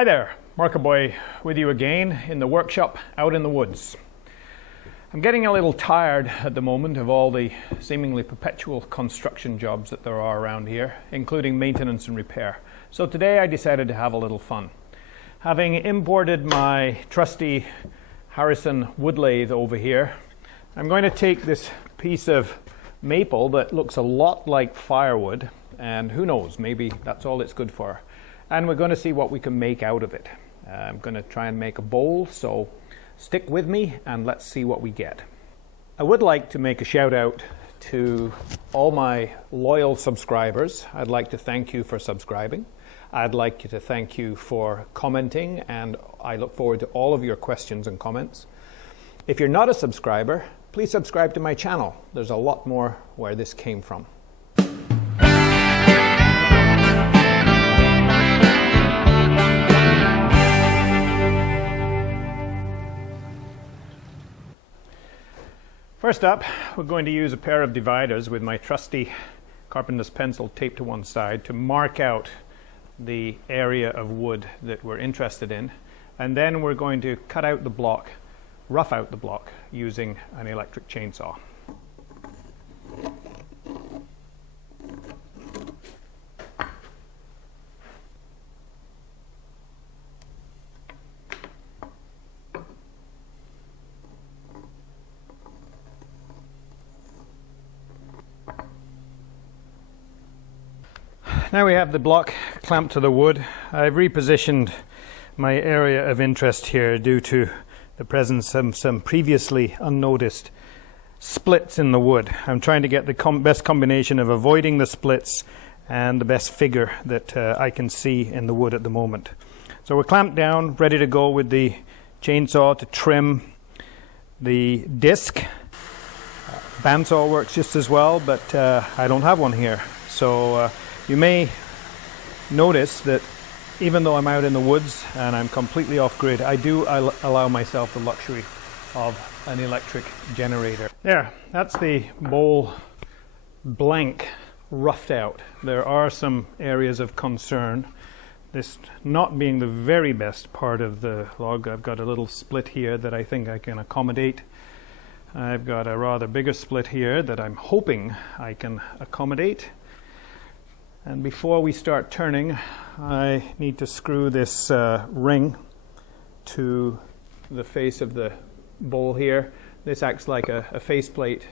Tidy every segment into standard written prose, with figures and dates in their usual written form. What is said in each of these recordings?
Hi there, Marker Boy with you again in the workshop out in the woods. I'm getting a little tired at the moment of all the seemingly perpetual construction jobs that there are around here, including maintenance and repair. So today I decided to have a little fun. Having imported my trusty Harrison wood lathe over here, I'm going to take this piece of maple that looks a lot like firewood, and who knows, maybe that's all it's good for. And we're going to see what we can make out of it. I'm going to try and make a bowl, so stick with me and let's see what we get. I would like to make a shout out to all my loyal subscribers. I'd like to thank you for subscribing. I'd like to thank you for commenting, and I look forward to all of your questions and comments. If you're not a subscriber, please subscribe to my channel. There's a lot more where this came from. First up, we're going to use a pair of dividers with my trusty carpenter's pencil taped to one side to mark out the area of wood that we're interested in, and then we're going to cut out the block, rough out the block using an electric chainsaw. Now we have the block clamped to the wood. I've repositioned my area of interest here due to the presence of some previously unnoticed splits in the wood. I'm trying to get the best combination of avoiding the splits and the best figure that I can see in the wood at the moment. So we're clamped down, ready to go with the chainsaw to trim the disc. Bandsaw works just as well, but I don't have one here. So you may notice that even though I'm out in the woods and I'm completely off grid, I do allow myself the luxury of an electric generator. There, that's the bowl blank, roughed out. There are some areas of concern. This not being the very best part of the log. I've got a little split here that I think I can accommodate. I've got a rather bigger split here that I'm hoping I can accommodate. And before we start turning, I need to screw this ring to the face of the bowl here. This acts like a faceplate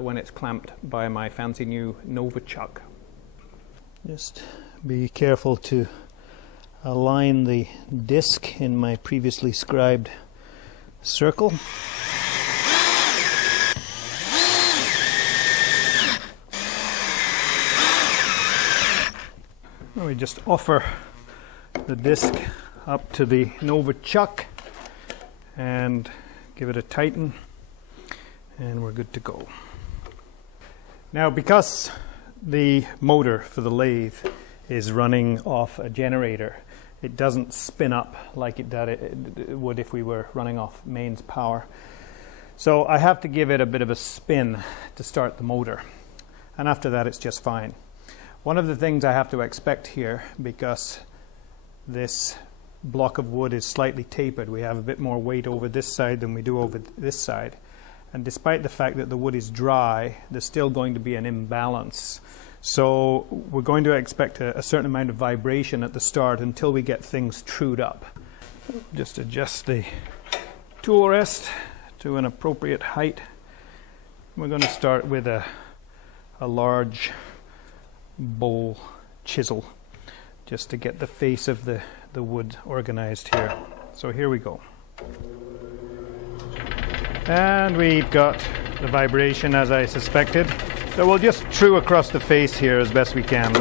when it's clamped by my fancy new Nova chuck. Just be careful to align the disc in my previously scribed circle. We just offer the disc up to the Nova chuck and give it a tighten, and we're good to go. Now, because the motor for the lathe is running off a generator, it doesn't spin up like it would if we were running off mains power. So I have to give it a bit of a spin to start the motor, and after that it's just fine. One of the things I have to expect here, because this block of wood is slightly tapered, we have a bit more weight over this side than we do over this side. And despite the fact that the wood is dry, there's still going to be an imbalance. So we're going to expect a certain amount of vibration at the start until we get things trued up. Just adjust the tool rest to an appropriate height. We're going to start with a large bowl chisel just to get the face of the wood organized here. So here we go. And we've got the vibration as I suspected. So we'll just true across the face here as best we can.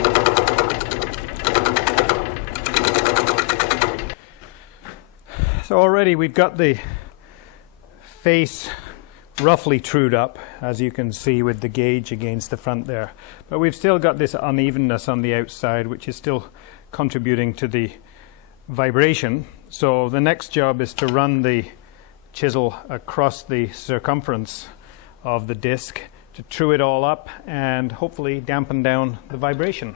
So already we've got the face roughly trued up, as you can see with the gauge against the front there. But we've still got this unevenness on the outside, which is still contributing to the vibration. So the next job is to run the chisel across the circumference of the disc to true it all up and hopefully dampen down the vibration.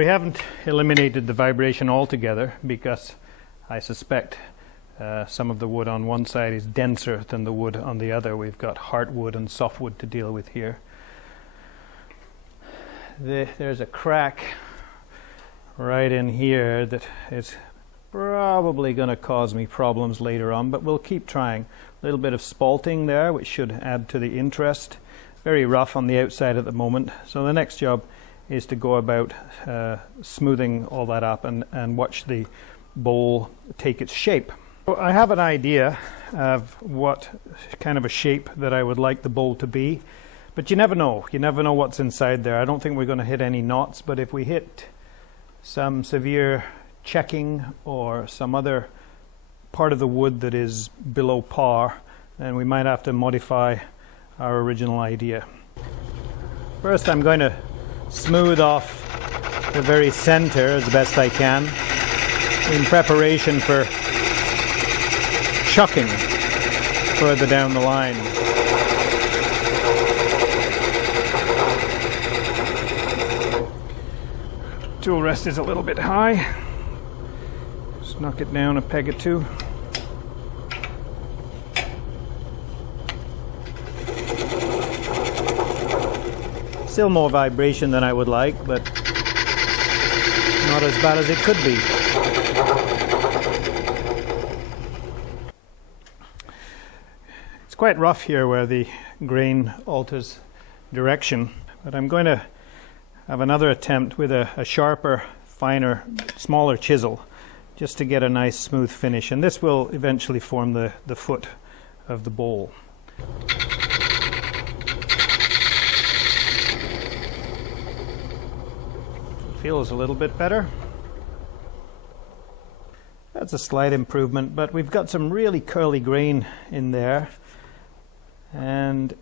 we haven't eliminated the vibration altogether because I suspect some of the wood on one side is denser than the wood on the other. We've got hardwood and softwood to deal with here. There's a crack right in here that is probably going to cause me problems later on, but we'll keep trying. A little bit of spalting there, which should add to the interest. Very rough on the outside at the moment, so the next job is to go about smoothing all that up and watch the bowl take its shape. So I have an idea of what kind of a shape that I would like the bowl to be, but you never know. You never know what's inside there. I don't think we're going to hit any knots, but if we hit some severe checking or some other part of the wood that is below par, then we might have to modify our original idea. First, I'm going to smooth off the very center as best I can in preparation for chucking further down the line. Tool rest is a little bit high. Just knock it down a peg or two. Still more vibration than I would like, but not as bad as it could be. It's quite rough here where the grain alters direction, but I'm going to have another attempt with a sharper, finer, smaller chisel just to get a nice smooth finish, and this will eventually form the foot of the bowl. Feels a little bit better. That's a slight improvement, but we've got some really curly grain in there, and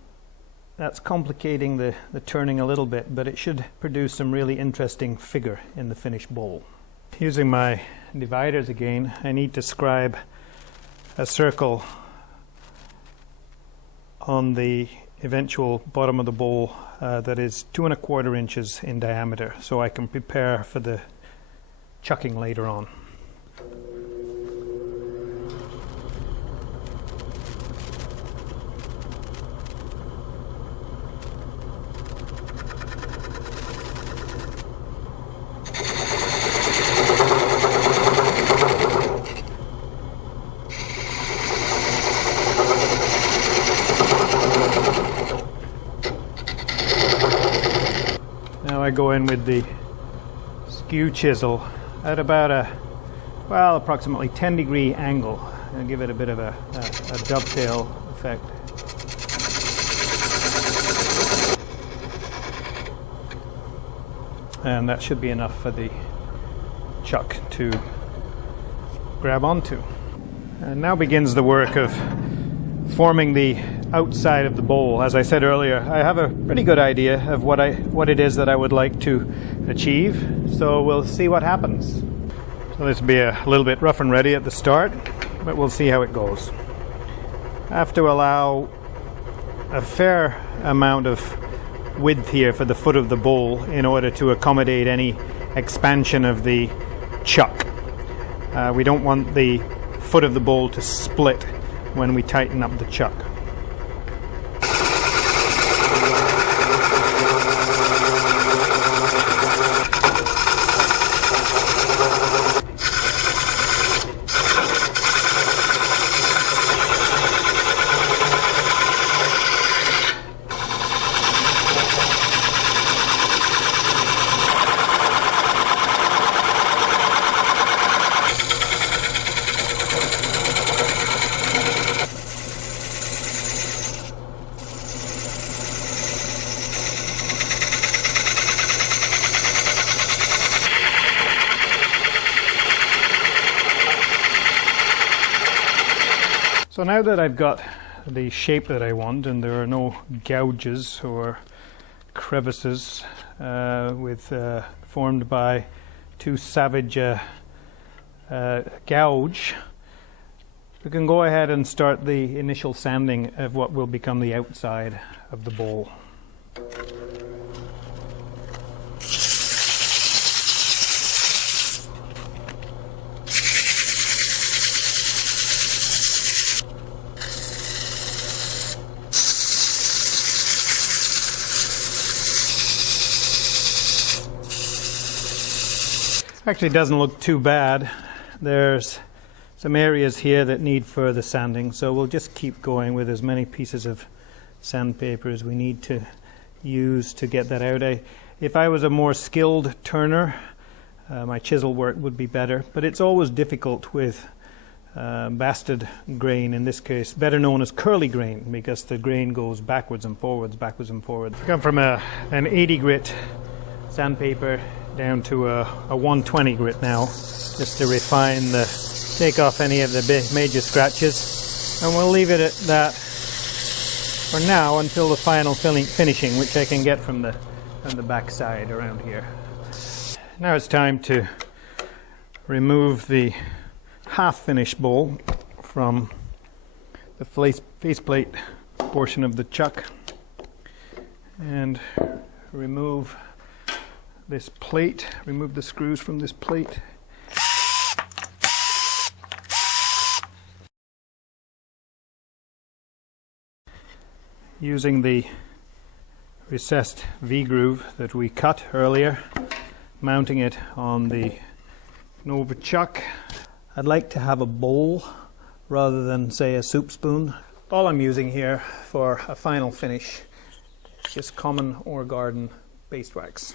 that's complicating the turning a little bit, but it should produce some really interesting figure in the finished bowl. Using my dividers again, I need to scribe a circle on the eventual bottom of the bowl that is 2 1/4 inches in diameter, so I can prepare for the chucking later on. I go in with the skew chisel at about approximately 10-degree angle and give it a bit of a dovetail effect. And that should be enough for the chuck to grab onto. And now begins the work of forming the outside of the bowl. As I said earlier, I have a pretty good idea of what it is that I would like to achieve, so we'll see what happens. So this will be a little bit rough and ready at the start, but we'll see how it goes. I have to allow a fair amount of width here for the foot of the bowl in order to accommodate any expansion of the chuck. We don't want the foot of the bowl to split when we tighten up the chuck. So now that I've got the shape that I want and there are no gouges or crevices formed by too savage gouge, we can go ahead and start the initial sanding of what will become the outside of the bowl. Actually doesn't look too bad. There's some areas here that need further sanding, so we'll just keep going with as many pieces of sandpaper as we need to use to get that out. If I was a more skilled turner, my chisel work would be better, but it's always difficult with bastard grain, in this case better known as curly grain, because the grain goes backwards and forwards, backwards and forwards. Come from an 80 grit sandpaper down to a 120 grit now, just to refine take off any of the major scratches, and we'll leave it at that for now until the final finishing, which I can get from the back side around here. Now it's time to remove the half-finished bowl from the faceplate portion of the chuck and remove this plate, remove the screws from this plate. Using the recessed V-groove that we cut earlier, mounting it on the Nova chuck. I'd like to have a bowl rather than, say, a soup spoon. All I'm using here for a final finish is just common or garden paste wax.